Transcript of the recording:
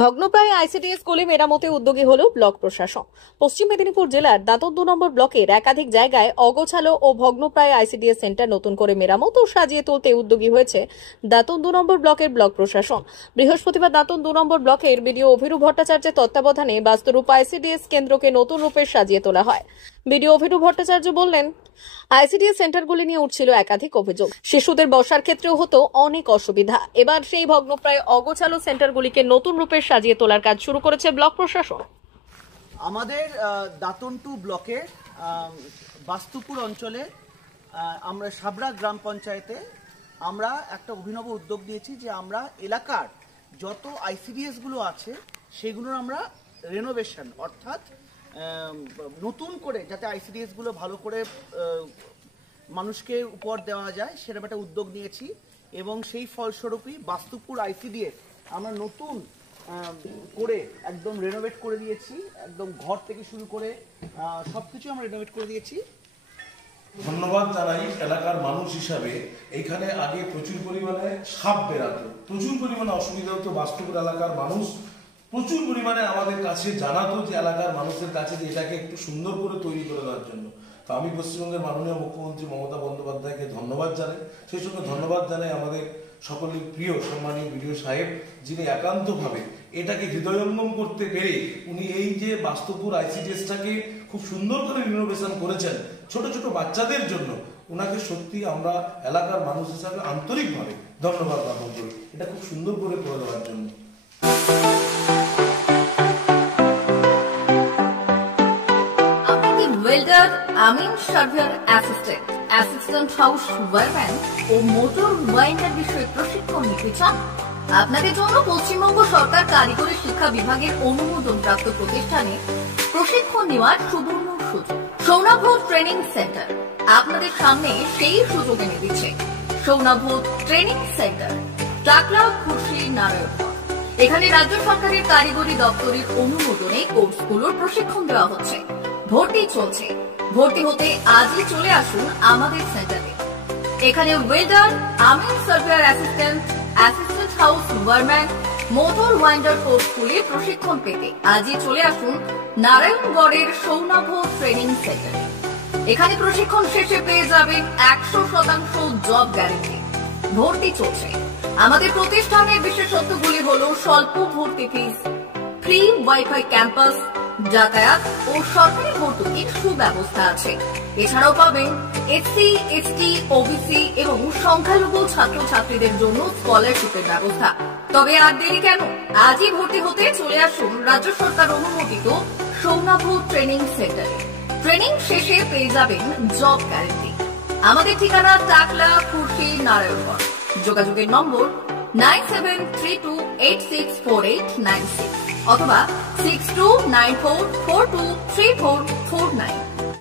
ভগ্নপ্রায় ICDS স্কুলে মেরামতে উদ্যোগী হল ব্লক প্রশাসন। পশ্চিম মেদিনীপুর জেলার দাঁতন 2 নম্বর ব্লকের একাধিক জায়গায় অগোছালো ও ভগ্নপ্রায় আইসিডিএস সেন্টার নতুন করে মেরামত ও সাজিয়ে তুলতে উদ্যোগী হয়েছে দাঁতন 2 নম্বর ব্লকের ব্লক প্রশাসন। বৃহস্পতিবার দাঁতন 2 নম্বর ব্লকের বিডিও অভিরু ভট্টাচার্যের তত্ত্বাবধানে বাস্তুরূপ আইসিডিএস কেন্দ্রকে নতুন রূপে সাজিয়ে তোলা হয়। বিডিও অভিরু ভট্টাচার্য বললেন, আইসিডিএস সেন্টারগুলি নিয়ে উঠছিল একাধিক অভিযোগ। শিশুদের বসার ক্ষেত্রেও হতো অনেক অসুবিধা। এবার সেই ভগ্নপ্রায় অগোছালো সেন্টারগুলিকে নতুন রূপে সাজিয়ে তোলার কাজ শুরু করেছে ব্লক প্রশাসন। আমাদের দাঁতন 2 ব্লকে বাস্তুপুর অঞ্চলে আমরা সাবরা গ্রাম পঞ্চায়েতে আমরা একটা অভিনব উদ্যোগ নিয়েছি যে আমরা এলাকার যত আইসিডিএস গুলো আছে সেগুলোর আমরা রেনোভেশন অর্থাৎ নতুন করে যাতে আইসিডিএস গুলো ভালো করে মানুষকে উপহার দেওয়া যায় সেরকম একটা উদ্যোগ নিয়েছি এবং সেই ফলস্বরূপই বাস্তুপুর আইসিডিএস আমরা নতুন করে একদম রেনোভেট করে দিয়েছি। একদম ঘর থেকে শুরু করে সবকিছু আমরা রেনোভেট করে দিয়েছি। ধন্যবাদ জানাই এলাকার মানুষ হিসাবে। এখানে আগে প্রচুর পরিমাণে সাপ বেরাতো, প্রচুর পরিমাণে অসুবিধা হতো। বাস্তুপুর এলাকার মানুষ প্রচুর পরিমাণে আমাদের কাছে জানাতো যে এলাকার মানুষের কাছে যে এটাকে একটু সুন্দর করে তৈরি করে দেওয়ার জন্য। তো আমি পশ্চিমবঙ্গের মাননীয় মুখ্যমন্ত্রী মমতা বন্দ্যোপাধ্যায়কে ধন্যবাদ জানাই। সেই সঙ্গে ধন্যবাদ জানাই আমাদের সকলের প্রিয় সম্মানীয় বিডিও সাহেব, যিনি একান্তভাবে এটাকে হৃদয়ঙ্গম করতে পেরে উনি এই যে বাস্তুপুর আইসিডিএসটাকে খুব সুন্দর করে রিনোভেশন করেছেন ছোট ছোট বাচ্চাদের জন্য। ওনাকে সত্যি আমরা এলাকার মানুষ হিসাবে আন্তরিকভাবে ধন্যবাদ জ্ঞাপন করি এটা খুব সুন্দর করে দেওয়ার জন্য। Welder, amin surveyor assistant, assistant house wireman ও মোটর ওয়াইন্ডার বিষয়ে প্রশিক্ষণ নিতে চান? আপনাদের জন্য পশ্চিমবঙ্গ সরকার কারিগরি শিক্ষা বিভাগের অনুমোদনপ্রাপ্ত প্রতিষ্ঠানে প্রশিক্ষণ নেওয়ার সুবর্ণ সুযোগ। সৌনাভ ট্রেনিং সেন্টার আপনাদের সামনে সেই সুযোগ এনে দিচ্ছে। সৌনাভ ট্রেনিং সেন্টার, টাকলা, খুশি, নারায়ণগঞ্জ। এখানে রাজ্য সরকারের কারিগরি দপ্তরের অনুমোদনে কোর্সগুলোর প্রশিক্ষণ দেওয়া হচ্ছে। ভর্তি চলছে। ভর্তি হতে আজই চলে আসুন আমাদের সেন্টারে। এখানে welder, amin surveyor assistant, assistant house wireman, motor winder কোর্সগুলি প্রশিক্ষণ পেতে আজই চলে আসুন নারায়ণগড়ের সৌনাভ ট্রেনিং সেন্টারে। এখানে প্রশিক্ষণ শেষে পেয়ে যাবেন 100% জব গ্যারেন্টি। ভর্তি চলছে। আমাদের প্রতিষ্ঠানের বিশেষত্বগুলি হল স্বল্প ভর্তি ফিস, ফ্রি ওয়াইফাই ক্যাম্পাস, যাতায়াত ও সরকারি ভর্তুকির সুব্যবস্থা আছে। এছাড়াও পাবেন এসসি, এসটি, ওবিসি এবং সংখ্যালঘু ছাত্রছাত্রীদের জন্য স্কলারশিপের ব্যবস্থা। তবে আর দেরি কেন? আজই ভর্তি হতে চলে আসুন রাজ্য সরকার অনুমোদিত সৌনাভ ট্রেনিং সেন্টারে। ট্রেনিং শেষে পেয়ে যাবেন জব গ্যারেন্টি। আমাদের ঠিকানা টাকলা, খুশি, নারায়ণগঞ্জ। যোগাযোগের নম্বর 9732864896 অথবা 6294423449।